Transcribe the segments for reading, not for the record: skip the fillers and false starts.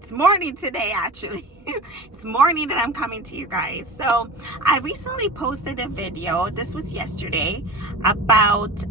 It's morning today, actually. It's morning that I'm coming to you guys. So I recently posted a video, this was yesterday, about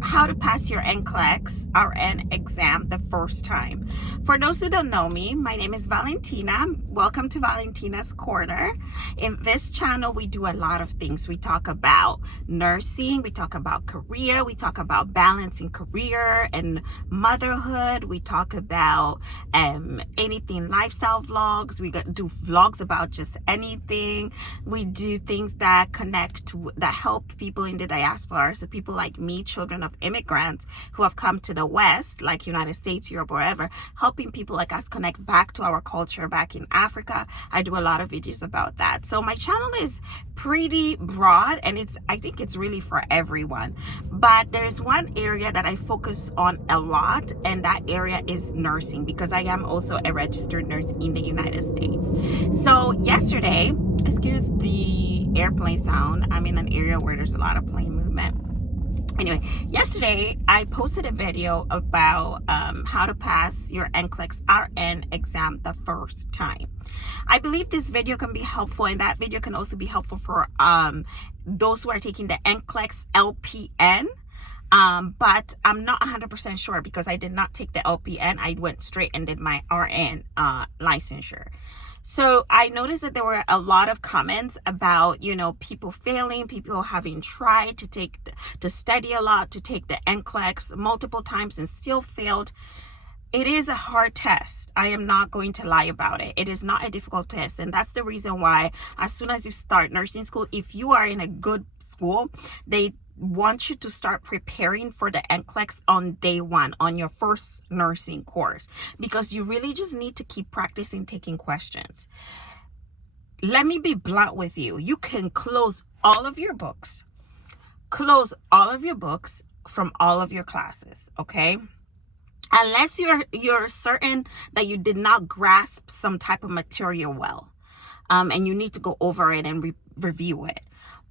how to pass your nclex-RN exam the first time. For those who don't know me, my name is Valentina. Welcome to Valentina's Corner. In this channel, we do a lot of things. We talk about nursing, we talk about career, we talk about balancing career and motherhood. We talk about anything lifestyle vlogs. We do vlogs about just anything. We do things that that help people in the diaspora. So people like me, children of immigrants who have come to the West, like United States, Europe, wherever, helping people like us connect back to our culture back in Africa. I do a lot of videos about that. So my channel is pretty broad, and I think it's really for everyone. But there's one area that I focus on a lot, and that area is nursing, because I am also a registered nurse in the United States. So yesterday, excuse the airplane sound, I'm in an area where there's a lot of plane movement. Anyway, yesterday I posted a video about how to pass your nclex-RN exam the first time. I believe this video can be helpful, and that video can also be helpful for those who are taking the NCLEX LPN. But I'm not 100% sure, because I did not take the LPN. I went straight and did my RN licensure. So I noticed that there were a lot of comments about, people failing, people having tried to study a lot, to take the NCLEX multiple times and still failed. It is a hard test. I am not going to lie about it. It is not a difficult test. And that's the reason why, as soon as you start nursing school, if you are in a good school, they want you to start preparing for the NCLEX on day one, on your first nursing course, because you really just need to keep practicing taking questions. Let me be blunt with you. You can close all of your books. Close all of your books from all of your classes, okay? Unless you're certain that you did not grasp some type of material well, and you need to go over it and review it.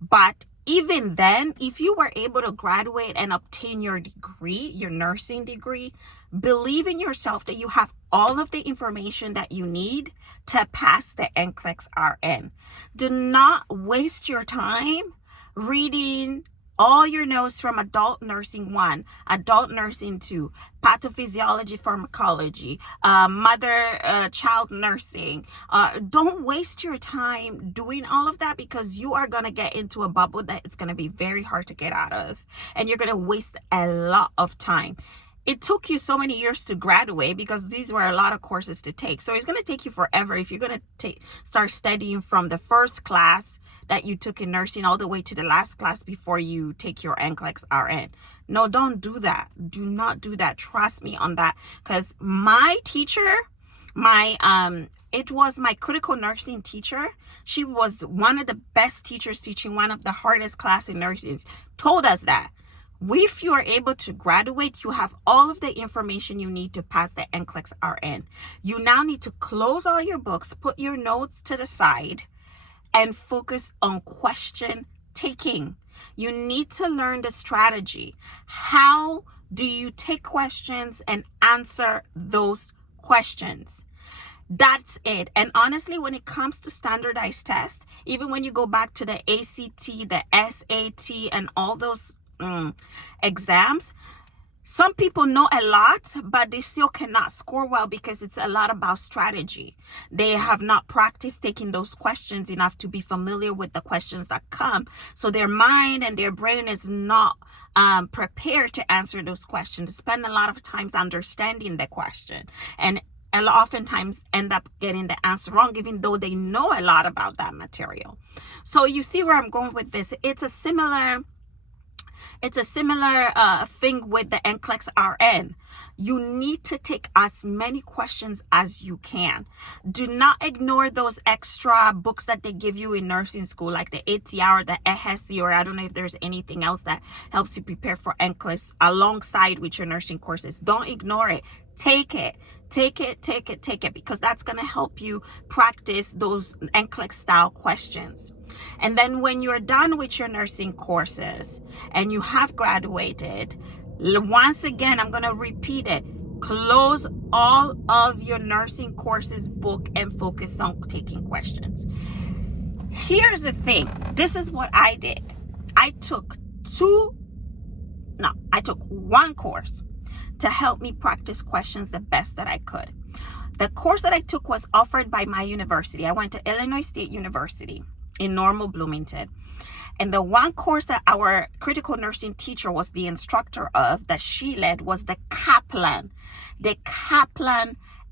But even then, if you were able to graduate and obtain your degree, your nursing degree, believe in yourself that you have all of the information that you need to pass the nclex-RN. Do not waste your time reading all your notes from Adult Nursing 1, Adult Nursing 2, Pathophysiology, Pharmacology, Mother-Child Nursing. Don't waste your time doing all of that, because you are going to get into a bubble that it's going to be very hard to get out of. And you're going to waste a lot of time. It took you so many years to graduate because these were a lot of courses to take. So it's going to take you forever if you're going to start studying from the first class that you took in nursing all the way to the last class before you take your nclex-RN. No, don't do that. Do not do that. Trust me on that. Because my teacher, it was my critical nursing teacher. She was one of the best teachers teaching one of the hardest class in nursing. Told us that if you are able to graduate, you have all of the information you need to pass the nclex-RN. You now need to close all your books, put your notes to the side, and focus on question taking. You need to learn the strategy. How do you take questions and answer those questions? That's it. And honestly, when it comes to standardized tests, even when you go back to the ACT, the SAT, and all those exams, some people know a lot, but they still cannot score well because it's a lot about strategy. They have not practiced taking those questions enough to be familiar with the questions that come. So their mind and their brain is not prepared to answer those questions. They spend a lot of times understanding the question, and oftentimes end up getting the answer wrong, even though they know a lot about that material. So you see where I'm going with this. It's a similar thing with the NCLEX-RN. You need to take as many questions as you can. Do not ignore those extra books that they give you in nursing school, like the ATR or the EHESI, or I don't know if there's anything else that helps you prepare for NCLEX alongside with your nursing courses. Don't ignore it. Take it, because that's going to help you practice those NCLEX style questions. And then when you're done with your nursing courses and you have graduated, once again, I'm going to repeat it. Close all of your nursing courses book and focus on taking questions. Here's the thing. This is what I did. I took one course to help me practice questions the best that I could. The course that I took was offered by my university. I went to Illinois State University in Normal, Bloomington. And the one course that our critical nursing teacher was the instructor of, that she led, was the Kaplan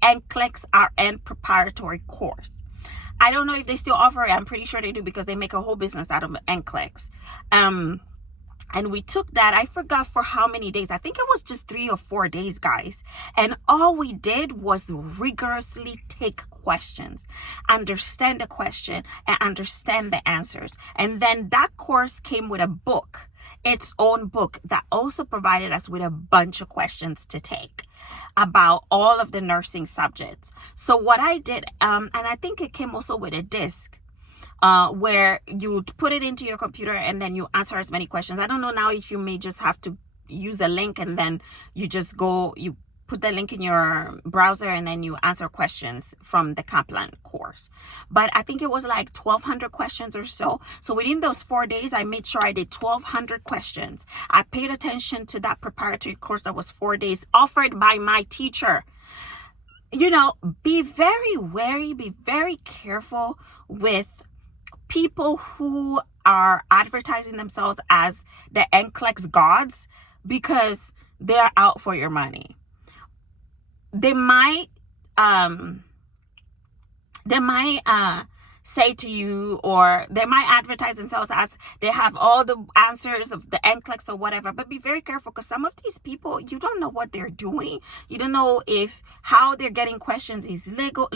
Nclex-RN preparatory course. I don't know if they still offer it. I'm pretty sure they do, because they make a whole business out of NCLEX. And we took that, I forgot for how many days. I think it was just 3 or 4 days, guys. And all we did was rigorously take questions, understand the question, and understand the answers. And then that course came with a book, its own book, that also provided us with a bunch of questions to take about all of the nursing subjects. So what I did, and I think it came also with a disc, where you put it into your computer and then you answer as many questions. I don't know now if you may just have to use a link and then you just you put the link in your browser and then you answer questions from the Kaplan course. But I think it was like 1,200 questions or so. So within those 4 days, I made sure I did 1,200 questions. I paid attention to that preparatory course that was 4 days, offered by my teacher. You know, be very wary, be very careful with people who are advertising themselves as the NCLEX gods, because they're out for your money. They might say to you, or they might advertise themselves as they have all the answers of the NCLEX or whatever, but be very careful, because some of these people, you don't know what they're doing. You don't know if how they're getting questions is legal.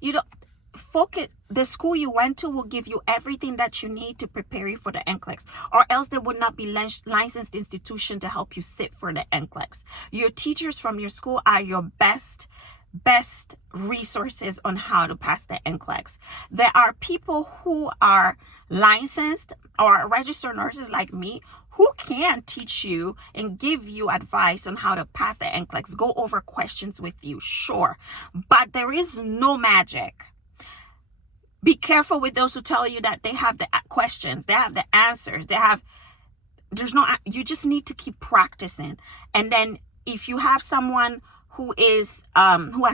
You don't focus. The school you went to will give you everything that you need to prepare you for the NCLEX, or else there would not be licensed institution to help you sit for the NCLEX. Your teachers from your school are your best resources on how to pass the NCLEX. There are people who are licensed or registered nurses like me who can teach you and give you advice on how to pass the NCLEX, go over questions with you, sure, but there is no magic. Be careful with those who tell you that they have the questions, they have the answers, you just need to keep practicing. And then if you have someone who has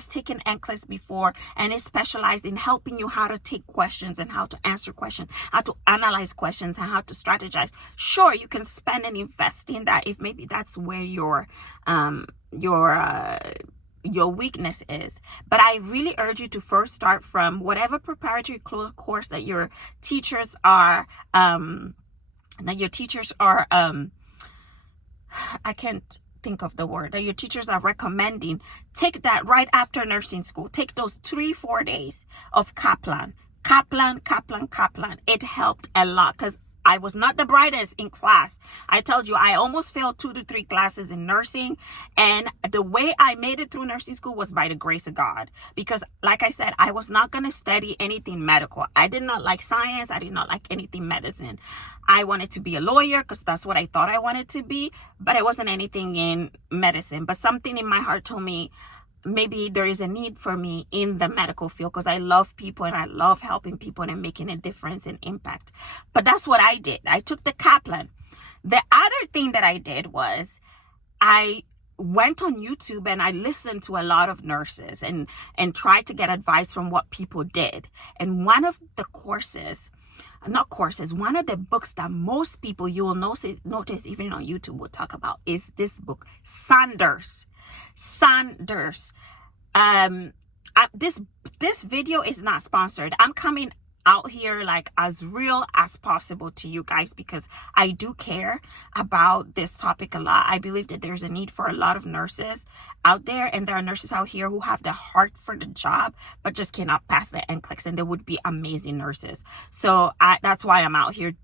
taken NCLEX before and is specialized in helping you how to take questions and how to answer questions, how to analyze questions, and how to strategize, sure, you can spend and invest in that if maybe that's where your weakness is. But I really urge you to first start from whatever preparatory course that your teachers are I can't think of the word, that your teachers are recommending. Take that right after nursing school. Take those 3-4 days of Kaplan. It helped a lot, because I was not the brightest in class. I told you, I almost failed 2 to 3 classes in nursing. And the way I made it through nursing school was by the grace of God. Because like I said, I was not going to study anything medical. I did not like science. I did not like anything medicine. I wanted to be a lawyer because that's what I thought I wanted to be. But it wasn't anything in medicine. But something in my heart told me, maybe there is a need for me in the medical field, because I love people and I love helping people and making a difference and impact. But that's what I did. I took the Kaplan. The other thing that I did was I went on YouTube and I listened to a lot of nurses and tried to get advice from what people did. And one of the one of the books that most people, you will notice even on YouTube, will talk about is this book, Saunders. This video is not sponsored. I'm coming out here like as real as possible to you guys, because I do care about this topic a lot. I believe that there's a need for a lot of nurses out there, and there are nurses out here who have the heart for the job but just cannot pass the NCLEX, and they would be amazing nurses. So that's why I'm out here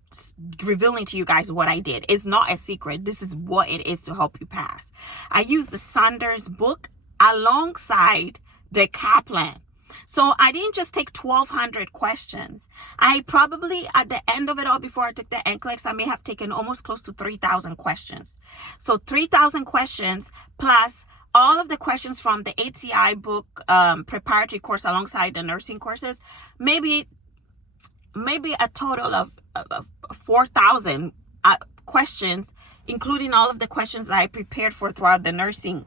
revealing to you guys what I did. It's not a secret. This is what it is to help you pass. I used the Saunders book alongside the Kaplan. So I didn't just take 1,200 questions. I probably, at the end of it all, before I took the NCLEX, I may have taken almost close to 3,000 questions. So 3,000 questions plus all of the questions from the ATI book preparatory course alongside the nursing courses, maybe a total of 4,000 questions, including all of the questions that I prepared for throughout the nursing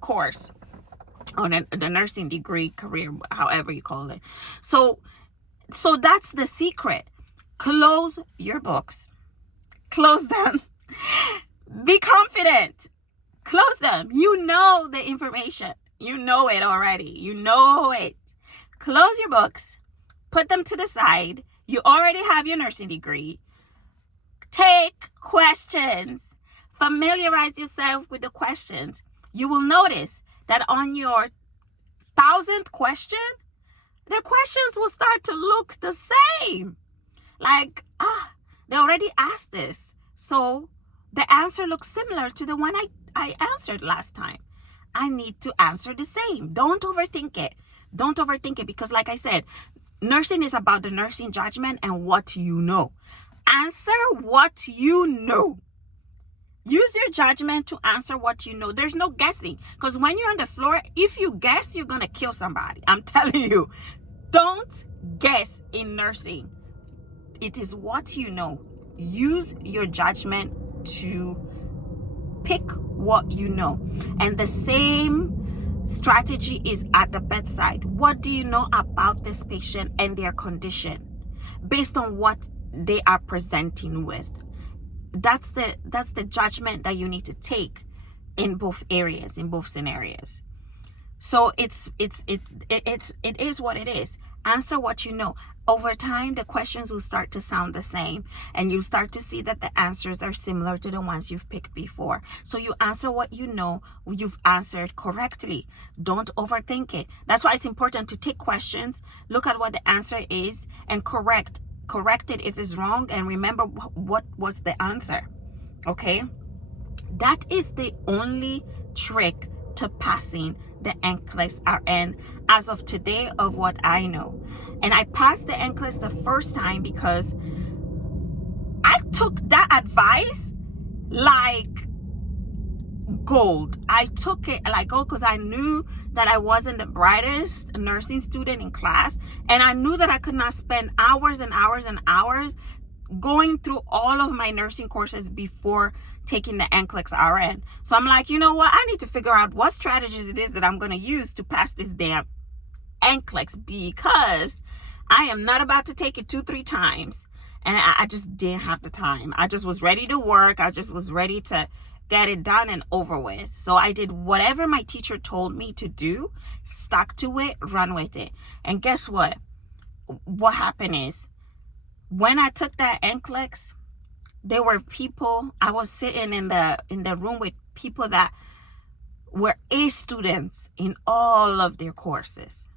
course, or the nursing degree, career, however you call it. So that's the secret. Close your books. Close them. Be confident. Close them. You know the information. You know it already. You know it. Close your books. Put them to the side. You already have your nursing degree. Take questions. Familiarize yourself with the questions. You will notice that on your 1,000th question, the questions will start to look the same. Like, they already asked this. So the answer looks similar to the one I answered last time. I need to answer the same. Don't overthink it. Don't overthink it, because like I said, nursing is about the nursing judgment and what you know. Answer what you know. Use your judgment to answer what you know. There's no guessing, because when you're on the floor, if you guess, you're going to kill somebody. I'm telling you, don't guess in nursing. It is what you know. Use your judgment to pick what you know. And the same strategy is at the bedside. What do you know about this patient and their condition based on what they are presenting with? That's the judgment that you need to take in both areas, in both scenarios. So it is what it is. Answer what you know. Over time, the questions will start to sound the same, and you start to see that the answers are similar to the ones you've picked before. So you answer what you know, you've answered correctly. Don't overthink it. That's why it's important to take questions, look at what the answer is, and correct it if it's wrong, and remember what was the answer. Okay? That is the only trick to passing the NClex-RN as of today, of what I know. And I passed the NClex the first time because I took that advice like gold. I took it like gold because I knew that I wasn't the brightest nursing student in class, and I knew that I could not spend hours and hours and hours going through all of my nursing courses before taking the NClex-RN. So I'm like, you know what? I need to figure out what strategies it is that I'm going to use to pass this damn NClex, because I am not about to take it 2-3 times. And I just didn't have the time. I just was ready to work. I just was ready to get it done and over with. So I did whatever my teacher told me to do, stuck to it, run with it. And guess what? What happened is, when I took that NClex, there were people, I was sitting in the room with people that were A students in all of their courses,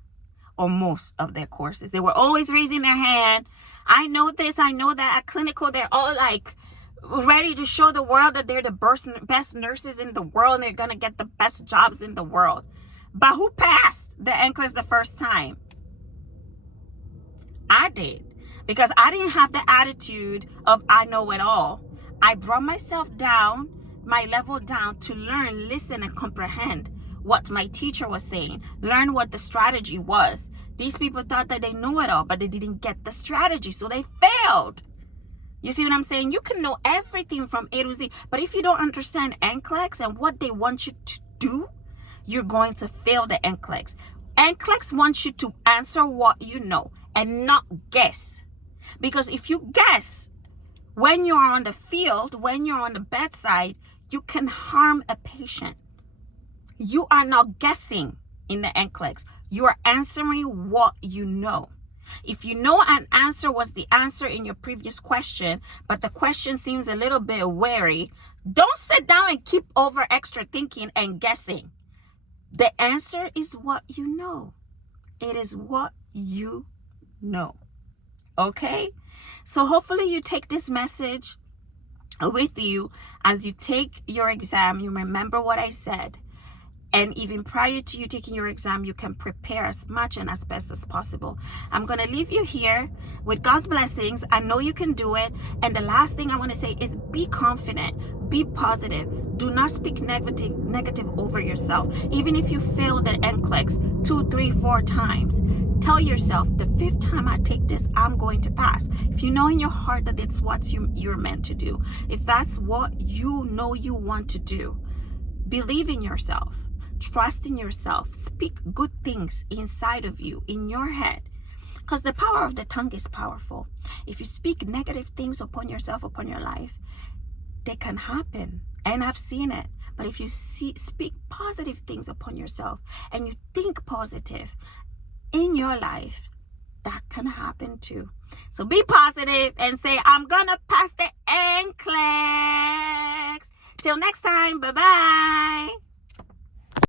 or most of their courses. They were always raising their hand. I know this, I know that. At clinical, they're all like ready to show the world that they're the best nurses in the world, and they're going to get the best jobs in the world. But who passed the NClex the first time? I did. Because I didn't have the attitude of I know it all. I brought myself down, my level down, to learn, listen, and comprehend what my teacher was saying. Learn what the strategy was. These people thought that they knew it all, but they didn't get the strategy, so they failed. You see what I'm saying? You can know everything from A to Z, but if you don't understand NClex and what they want you to do, you're going to fail the NClex. NClex wants you to answer what you know and not guess. Because if you guess when you're on the field, when you're on the bedside, you can harm a patient. You are not guessing in the NClex. You are answering what you know. If you know an answer was the answer in your previous question, but the question seems a little bit wary, don't sit down and keep over extra thinking and guessing. The answer is what you know. It is what you know. Okay? So hopefully you take this message with you as you take your exam. You remember what I said. And even prior to you taking your exam, you can prepare as much and as best as possible. I'm going to leave you here with God's blessings. I know you can do it. And the last thing I want to say is be confident, be positive. Do not speak negative over yourself. Even if you fail the NCLEX 2, 3, 4 times, tell yourself the 5th time I take this, I'm going to pass. If you know in your heart that it's what you're meant to do, if that's what you know you want to do, believe in yourself. Trust in yourself. Speak good things inside of you, in your head. Because the power of the tongue is powerful. If you speak negative things upon yourself, upon your life, they can happen. And I've seen it. But if you speak positive things upon yourself and you think positive in your life, that can happen too. So be positive and say, I'm going to pass the NCLEX. Till next time. Bye-bye.